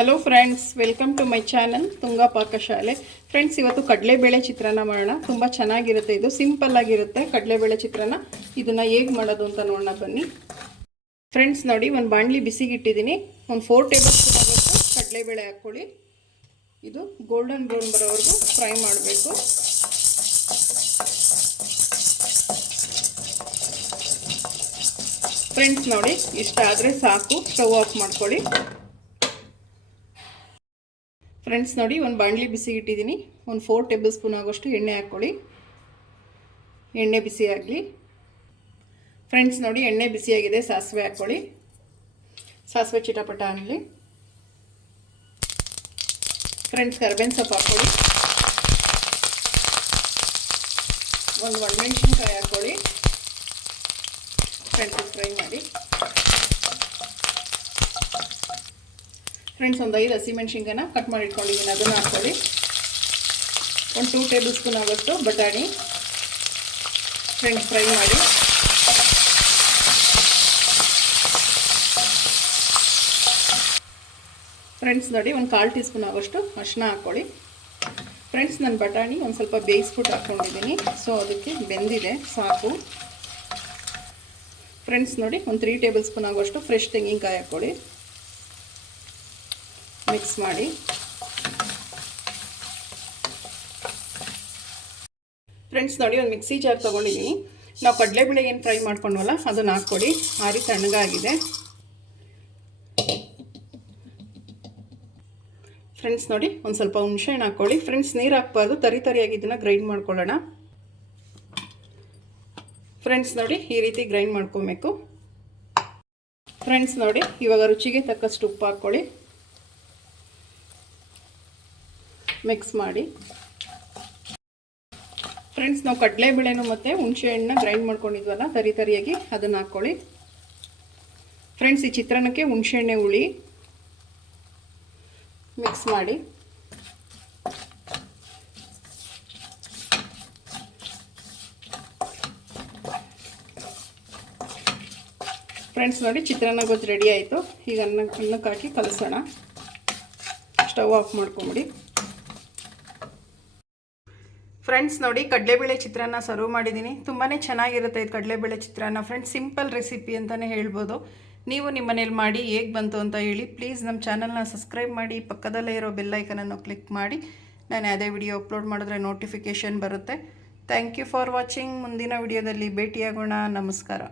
Hello friends, welcome to my channel Tunga Pakashale. Friends, ಇವತ್ತು ಕಡಲೆಬೇಳೆ ಚಿತ್ರಾನ್ನ ಮಾಡೋಣ. ತುಂಬ ಚೆನ್ನಾಗಿರುತ್ತೆ. ಇದು ಸಿಂಪಲ್ ಆಗಿರುತ್ತೆ ಕಡಲೆಬೇಳೆ ಚಿತ್ರಾನ್ನ. ಇದನ್ನು ಹೇಗೆ ಮಾಡೋದು ಅಂತ ನೋಡೋಣ ಬನ್ನಿ. ಫ್ರೆಂಡ್ಸ್ ನೋಡಿ, ಒಂದು ಬಾಣಲಿ ಬಿಸಿಗಿಟ್ಟಿದ್ದೀನಿ. ಒಂದು 4 ಟೇಬಲ್ ಸ್ಪೂನ್ ಆಗೋಷ್ಟು ಕಡಲೆಬೇಳೆ ಹಾಕ್ಕೊಳ್ಳಿ. ಇದು ಗೋಲ್ಡನ್ ಬ್ರೌನ್ ಬರೋವರೆಗೂ ಫ್ರೈ ಮಾಡಬೇಕು. ಫ್ರೆಂಡ್ಸ್ ನೋಡಿ, ಇಷ್ಟ ಆದರೆ ಸಾಕು. ಸ್ಟವ್ ಆಫ್ ಮಾಡ್ಕೊಳ್ಳಿ. ಫ್ರೆಂಡ್ಸ್ ನೋಡಿ, ಒಂದು ಬಾಣಲಿ ಬಿಸಿಗಿಟ್ಟಿದ್ದೀನಿ. ಒಂದು 4 ಟೇಬಲ್ ಸ್ಪೂನ್ ಆಗೋಷ್ಟು ಎಣ್ಣೆ ಹಾಕ್ಕೊಳ್ಳಿ. ಎಣ್ಣೆ ಬಿಸಿ ಆಗಲಿ. ಫ್ರೆಂಡ್ಸ್ ನೋಡಿ, ಎಣ್ಣೆ ಬಿಸಿಯಾಗಿದೆ. ಸಾಸಿವೆ ಹಾಕ್ಕೊಳ್ಳಿ. ಸಾಸಿವೆ ಚಿಟಪಟ ಅನ್ನಲಿ. ಫ್ರೆಂಡ್ಸ್, ಕರಿಬೇವಿನ ಸೊಪ್ಪು ಹಾಕ್ಕೊಳ್ಳಿ. ಒಂದು ಒಣಮೆಣಸಿನ್ಕಾಯಿ ಹಾಕ್ಕೊಳ್ಳಿ. ಫ್ರೆಂಡ್ಸ್, ಫ್ರೈ ಮಾಡಿ. ಫ್ರೆಂಡ್ಸ್, ಒಂದು 5 ಹಸಿಮೆಣಸಿನ್ಕಾಯಿನ ಕಟ್ ಮಾಡಿ ಇಟ್ಕೊಂಡಿದ್ದೀನಿ, ಅದನ್ನು ಹಾಕ್ಕೊಳ್ಳಿ. ಒಂದು 2 ಟೇಬಲ್ ಸ್ಪೂನ್ ಆಗೋಷ್ಟು ಬಟಾಣಿ. ಫ್ರೆಂಡ್ಸ್, ಫ್ರೈ ಮಾಡಿ. ಫ್ರೆಂಡ್ಸ್ ನೋಡಿ, ಒಂದು 1/4 ಟೀ ಸ್ಪೂನ್ ಆಗೋಷ್ಟು ಅರಿಶಿನ ಹಾಕ್ಕೊಳ್ಳಿ. ಫ್ರೆಂಡ್ಸ್, ನಾನು ಬಟಾಣಿ ಒಂದು ಸ್ವಲ್ಪ ಬೇಯಿಸ್ಬಿಟ್ಟು ಹಾಕ್ಕೊಂಡಿದ್ದೀನಿ. ಸೊ ಅದಕ್ಕೆ ಬೆಂದಿದೆ, ಸಾಕು. ಫ್ರೆಂಡ್ಸ್ ನೋಡಿ, ಒಂದು 3 ಟೇಬಲ್ ಸ್ಪೂನ್ ಆಗೋಷ್ಟು ಫ್ರೆಶ್ ತೆಂಗಿನಕಾಯಿ ಹಾಕ್ಕೊಳ್ಳಿ. ಮಿಕ್ಸ್ ಮಾಡಿ. ಫ್ರೆಂಡ್ಸ್ ನೋಡಿ, ಒಂದು ಮಿಕ್ಸಿ ಜಾರ್ ತೊಗೊಂಡಿದ್ದೀನಿ. ನಾವು ಕಡಲೆಬೇಳೆ ಏನು ಫ್ರೈ ಮಾಡ್ಕೊಂಡ್ವಲ್ಲ ಅದನ್ನು ಹಾಕ್ಕೊಡಿ. ಆರಿ ತಣ್ಣಗಾಗಿದೆ. ಫ್ರೆಂಡ್ಸ್ ನೋಡಿ, ಒಂದು ಸ್ವಲ್ಪ ಹುಣಸೆಹಣ್ಣು ಹಾಕ್ಕೊಳ್ಳಿ. ಫ್ರೆಂಡ್ಸ್, ನೀರು ಹಾಕ್ಬಾರ್ದು, ತರಿಯಾಗಿ ಇದನ್ನು ಗ್ರೈಂಡ್ ಮಾಡ್ಕೊಳ್ಳೋಣ. ಫ್ರೆಂಡ್ಸ್ ನೋಡಿ, ಈ ರೀತಿ ಗ್ರೈಂಡ್ ಮಾಡ್ಕೊಬೇಕು. ಫ್ರೆಂಡ್ಸ್ ನೋಡಿ, ಇವಾಗ ರುಚಿಗೆ ತಕ್ಕಷ್ಟು ಉಪ್ಪು ಹಾಕ್ಕೊಳ್ಳಿ. ಮಿಕ್ಸ್ ಮಾಡಿ. ಫ್ರೆಂಡ್ಸ್, ನಾವು ಕಡಲೆಬೇಳೆನೂ ಮತ್ತು ಹುಣಸೆಹಣ್ಣನ್ನ ಗ್ರೈಂಡ್ ಮಾಡ್ಕೊಂಡಿದ್ವಲ್ಲ ತರಿಯಾಗಿ, ಅದನ್ನು ಹಾಕ್ಕೊಳ್ಳಿ. ಫ್ರೆಂಡ್ಸ್, ಈ ಚಿತ್ರಾನ್ನಕ್ಕೆ ಹುಣಸೆಹಣ್ಣೆ ಹುಳಿ. ಮಿಕ್ಸ್ ಮಾಡಿ. ಫ್ರೆಂಡ್ಸ್ ನೋಡಿ, ಚಿತ್ರಾನ್ನ ಗೊಜ್ಜು ರೆಡಿ ಆಯಿತು. ಈಗ ಅನ್ನಕ್ಕೆ ಹಾಕಿ ಕಲಸೋಣ. ಸ್ಟವ್ ಆಫ್ ಮಾಡ್ಕೊಂಬಿಡಿ. ಫ್ರೆಂಡ್ಸ್ ನೋಡಿ, ಕಡಲೆಬೇಳೆ ಚಿತ್ರಾನ್ನ ಸರ್ವ್ ಮಾಡಿದ್ದೀನಿ. ತುಂಬಾ ಚೆನ್ನಾಗಿರುತ್ತೆ ಇದು ಕಡಲೆಬೇಳೆ ಚಿತ್ರಾನ್ನ. ಫ್ರೆಂಡ್ಸ್, ಸಿಂಪಲ್ ರೆಸಿಪಿ ಅಂತಲೇ ಹೇಳ್ಬೋದು. ನೀವು ನಿಮ್ಮ ಮನೇಲಿ ಮಾಡಿ ಹೇಗೆ ಬಂತು ಅಂತ ಹೇಳಿ. ಪ್ಲೀಸ್ ನಮ್ಮ ಚಾನಲ್ನ ಸಬ್ಸ್ಕ್ರೈಬ್ ಮಾಡಿ. ಪಕ್ಕದಲ್ಲೇ ಇರೋ ಬೆಲ್ ಐಕನನ್ನು ಕ್ಲಿಕ್ ಮಾಡಿ. ನಾನು ಯಾವುದೇ ವಿಡಿಯೋ ಅಪ್ಲೋಡ್ ಮಾಡಿದ್ರೆ ನೋಟಿಫಿಕೇಷನ್ ಬರುತ್ತೆ. Thank you for watching. ಮುಂದಿನ ವಿಡಿಯೋದಲ್ಲಿ ಭೇಟಿಯಾಗೋಣ. ನಮಸ್ಕಾರ.